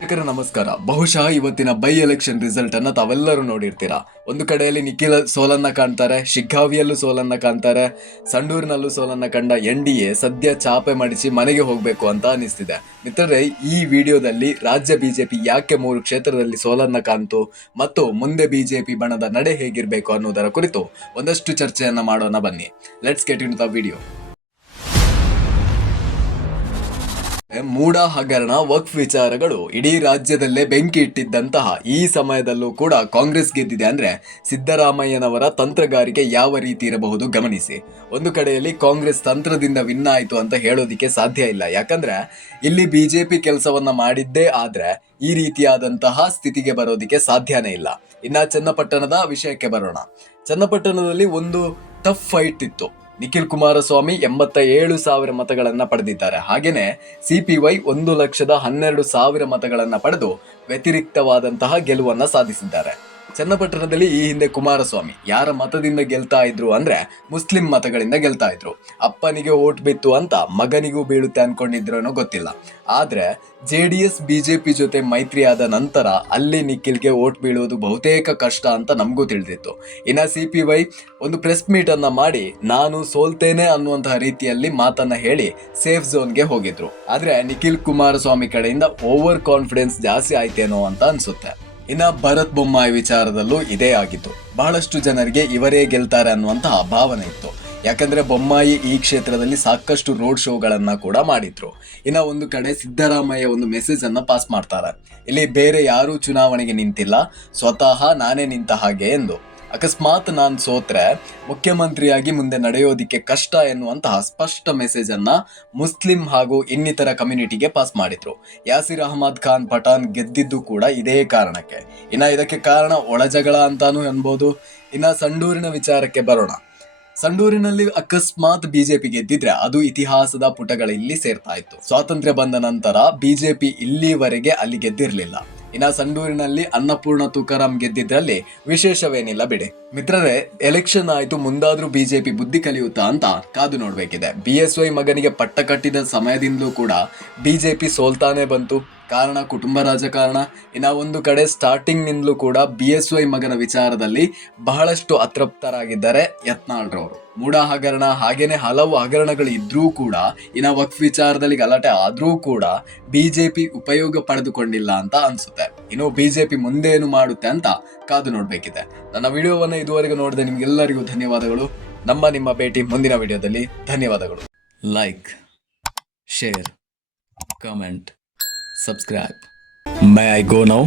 ನಮಸ್ಕಾರ. ಬಹುಶಃ ಇವತ್ತಿನ ಬೈ ಎಲೆಕ್ಷನ್ ರಿಸಲ್ಟ್ ಅನ್ನ ತಾವೆಲ್ಲರೂ ನೋಡಿರ್ತೀರಾ. ಒಂದು ಕಡೆಯಲ್ಲಿ ನಿಖಿಲ್ ಸೋಲನ್ನ ಕಾಣ್ತಾರೆ, ಶಿಗ್ಗಾವಿಯಲ್ಲೂ ಸೋಲನ್ನ ಕಾಣ್ತಾರೆ, ಸಂಡೂರಿನಲ್ಲೂ ಸೋಲನ್ನ ಕಂಡ NDA ಸದ್ಯ ಚಾಪೆ ಮಡಿಸಿ ಮನೆಗೆ ಹೋಗ್ಬೇಕು ಅಂತ ಅನಿಸ್ತಿದೆ. ಮಿತ್ರರೇ, ಈ ವಿಡಿಯೋದಲ್ಲಿ ರಾಜ್ಯ ಬಿಜೆಪಿ ಯಾಕೆ 3 ಕ್ಷೇತ್ರದಲ್ಲಿ ಸೋಲನ್ನ ಕಾಣ್ತು ಮತ್ತು ಮುಂದೆ ಬಿಜೆಪಿ ಬಣದ ನಡೆ ಹೇಗಿರ್ಬೇಕು ಅನ್ನೋದರ ಕುರಿತು ಒಂದಷ್ಟು ಚರ್ಚೆಯನ್ನ ಮಾಡೋಣ. ಬನ್ನಿ, let's get in the video. MUDA ಹಗರಣ, ವಕ್ಫ್ ವಿಚಾರಗಳು ಇಡೀ ರಾಜ್ಯದಲ್ಲೇ ಬೆಂಕಿ ಇಟ್ಟಿದ್ದಂತಹ ಈ ಸಮಯದಲ್ಲೂ ಕೂಡ ಕಾಂಗ್ರೆಸ್ ಗೆದ್ದಿದೆ ಅಂದ್ರೆ ಸಿದ್ದರಾಮಯ್ಯನವರ ತಂತ್ರಗಾರಿಕೆ ಯಾವ ರೀತಿ ಇರಬಹುದು ಗಮನಿಸಿ. ಒಂದು ಕಡೆಯಲ್ಲಿ ಕಾಂಗ್ರೆಸ್ ತಂತ್ರದಿಂದ ವಿನ್ ಆಯಿತು ಅಂತ ಹೇಳೋದಿಕ್ಕೆ ಸಾಧ್ಯ ಇಲ್ಲ. ಯಾಕಂದ್ರೆ ಇಲ್ಲಿ ಬಿಜೆಪಿ ಕೆಲಸವನ್ನ ಮಾಡಿದ್ದೇ ಆದ್ರೆ ಈ ರೀತಿಯಾದಂತಹ ಸ್ಥಿತಿಗೆ ಬರೋದಿಕ್ಕೆ ಸಾಧ್ಯನೇ ಇಲ್ಲ. ಇನ್ನ ಚನ್ನಪಟ್ಟಣದ ವಿಷಯಕ್ಕೆ ಬರೋಣ. ಚನ್ನಪಟ್ಟಣದಲ್ಲಿ ಒಂದು ಟಫ್ ಫೈಟ್ ಇತ್ತು. ನಿಖಿಲ್ ಕುಮಾರಸ್ವಾಮಿ 87,000 ಮತಗಳನ್ನ ಪಡೆದಿದ್ದಾರೆ. ಹಾಗೇನೆ CPY 1,12,000 ಮತಗಳನ್ನ ಪಡೆದು ವ್ಯತಿರಿಕ್ತವಾದಂತಹ ಗೆಲುವನ್ನ ಸಾಧಿಸಿದ್ದಾರೆ. ಚನ್ನಪಟ್ಟಣದಲ್ಲಿ ಈ ಹಿಂದೆ ಕುಮಾರಸ್ವಾಮಿ ಯಾರ ಮತದಿಂದ ಗೆಲ್ತಾ ಇದ್ರು ಅಂದ್ರೆ ಮುಸ್ಲಿಂ ಮತಗಳಿಂದ ಗೆಲ್ತಾ ಇದ್ರು. ಅಪ್ಪನಿಗೆ ಓಟ್ ಬಿತ್ತು ಅಂತ ಮಗನಿಗೂ ಬೀಳುತ್ತೆ ಅನ್ಕೊಂಡಿದ್ರೇನೋ ಗೊತ್ತಿಲ್ಲ. ಆದ್ರೆ JDS BJP ಜೊತೆ ಮೈತ್ರಿ ಆದ ನಂತರ ಅಲ್ಲಿ ನಿಖಿಲ್ಗೆ ಓಟ್ ಬೀಳುವುದು ಬಹುತೇಕ ಕಷ್ಟ ಅಂತ ನಮಗೂ ತಿಳಿದಿತ್ತು. ಇನ್ನ CPY ಒಂದು ಪ್ರೆಸ್ ಮೀಟ್ ಅನ್ನ ಮಾಡಿ ನಾನು ಸೋಲ್ತೇನೆ ಅನ್ನುವಂತಹ ರೀತಿಯಲ್ಲಿ ಮಾತನ್ನ ಹೇಳಿ ಸೇಫ್ ಝೋನ್ಗೆ ಹೋಗಿದ್ರು. ಆದ್ರೆ ನಿಖಿಲ್ ಕುಮಾರಸ್ವಾಮಿ ಕಡೆಯಿಂದ ಓವರ್ ಕಾನ್ಫಿಡೆನ್ಸ್ ಜಾಸ್ತಿ ಆಯ್ತೇನೋ ಅಂತ ಅನ್ಸುತ್ತೆ. ಇನ್ನ ಭರತ್ ಬೊಮ್ಮಾಯಿ ವಿಚಾರದಲ್ಲೂ ಇದೇ ಆಗಿತ್ತು. ಬಹಳಷ್ಟು ಜನರಿಗೆ ಇವರೇ ಗೆಲ್ತಾರೆ ಅನ್ನುವಂತಹ ಭಾವನೆ ಇತ್ತು. ಯಾಕಂದ್ರೆ ಬೊಮ್ಮಾಯಿ ಈ ಕ್ಷೇತ್ರದಲ್ಲಿ ಸಾಕಷ್ಟು ರೋಡ್ ಶೋಗಳನ್ನ ಕೂಡ ಮಾಡಿದ್ರು. ಇನ್ನ ಒಂದು ಕಡೆ ಸಿದ್ದರಾಮಯ್ಯ ಒಂದು ಮೆಸೇಜ್ ಅನ್ನ ಪಾಸ್ ಮಾಡ್ತಾರೆ, ಇಲ್ಲಿ ಬೇರೆ ಯಾರೂ ಚುನಾವಣೆಗೆ ನಿಂತಿಲ್ಲ, ಸ್ವತಃ ನಾನೇ ನಿಂತ ಹಾಗೆ ಎಂದು. ಅಕಸ್ಮಾತ್ ನಾನು ಸೋತ್ರೆ ಮುಖ್ಯಮಂತ್ರಿಯಾಗಿ ಮುಂದೆ ನಡೆಯೋದಿಕ್ಕೆ ಕಷ್ಟ ಎನ್ನುವಂತಹ ಸ್ಪಷ್ಟ ಮೆಸೇಜ್ ಅನ್ನ ಮುಸ್ಲಿಂ ಹಾಗೂ ಇನ್ನಿತರ ಕಮ್ಯುನಿಟಿಗೆ ಪಾಸ್ ಮಾಡಿದ್ರು. ಯಾಸಿರ್ ಅಹಮದ್ ಖಾನ್ ಪಠಾಣ್ ಗೆದ್ದಿದ್ದು ಕೂಡ ಇದೇ ಕಾರಣಕ್ಕೆ. ಇನ್ನ ಇದಕ್ಕೆ ಕಾರಣ ಒಳಜಗಳ ಅಂತಾನೂ ಅನ್ಬೋದು. ಇನ್ನ ಸಂಡೂರಿನ ವಿಚಾರಕ್ಕೆ ಬರೋಣ. ಸಂಡೂರಿನಲ್ಲಿ ಅಕಸ್ಮಾತ್ ಬಿಜೆಪಿ ಗೆದ್ದಿದ್ರೆ ಅದು ಇತಿಹಾಸದ ಪುಟಗಳಲ್ಲಿ ಸೇರ್ತಾ ಇತ್ತು. ಸ್ವಾತಂತ್ರ್ಯ ಬಂದ ನಂತರ ಬಿಜೆಪಿ ಇಲ್ಲಿವರೆಗೆ ಅಲ್ಲಿ ಗೆದ್ದಿರ್ಲಿಲ್ಲ. ಇನ್ನ ಸಂಡೂರಿನಲ್ಲಿ ಅನ್ನಪೂರ್ಣ ತುಕಾರಾಂ ಗೆದ್ದಿದ್ರಲ್ಲಿ ವಿಶೇಷವೇನಿಲ್ಲ ಬಿಡಿ. ಮಿತ್ರರೇ, ಎಲೆಕ್ಷನ್ ಆಯ್ತು, ಮುಂದಾದ್ರೂ ಬಿಜೆಪಿ ಬುದ್ಧಿ ಕಲಿಯುತ್ತಾ ಅಂತ ಕಾದು ನೋಡ್ಬೇಕಿದೆ. BSY ಮಗನಿಗೆ ಪಟ್ಟ ಕಟ್ಟಿದ ಸಮಯದಿಂದಲೂ ಕೂಡ ಬಿಜೆಪಿ ಸೋಲ್ತಾನೆ ಬಂತು. ಕಾರಣ ಕುಟುಂಬ ರಾಜಕಾರಣ. ಇನ್ನ ಒಂದು ಕಡೆ ಸ್ಟಾರ್ಟಿಂಗ್ ನಿಂದಲೂ ಕೂಡ BSY ಮಗನ ವಿಚಾರದಲ್ಲಿ ಬಹಳಷ್ಟು ಅತೃಪ್ತರಾಗಿದ್ದಾರೆ ಯತ್ನಾಳ್ರವರು. ಮೂಡ ಹಗರಣ ಹಾಗೇನೆ ಹಲವು ಹಗರಣಗಳು ಇದ್ರೂ ಕೂಡ, ಇನ್ನ ವಕ್ಫ್ ವಿಚಾರದಲ್ಲಿ ಗಲಾಟೆ ಆದ್ರೂ ಕೂಡ ಬಿಜೆಪಿ ಉಪಯೋಗ ಪಡೆದುಕೊಂಡಿಲ್ಲ ಅಂತ ಅನ್ಸುತ್ತೆ. ಇನ್ನು ಬಿಜೆಪಿ ಮುಂದೇನು ಮಾಡುತ್ತೆ ಅಂತ ಕಾದು ನೋಡ್ಬೇಕಿದೆ. ನನ್ನ ವಿಡಿಯೋವನ್ನ ಇದುವರೆಗೂ ನೋಡಿದ ನಿಮ್ಗೆಲ್ಲರಿಗೂ ಧನ್ಯವಾದಗಳು. ನಿಮ್ಮ ಭೇಟಿ ಮುಂದಿನ ವಿಡಿಯೋದಲ್ಲಿ. ಧನ್ಯವಾದಗಳು. Like, share, comment, subscribe. May I go now?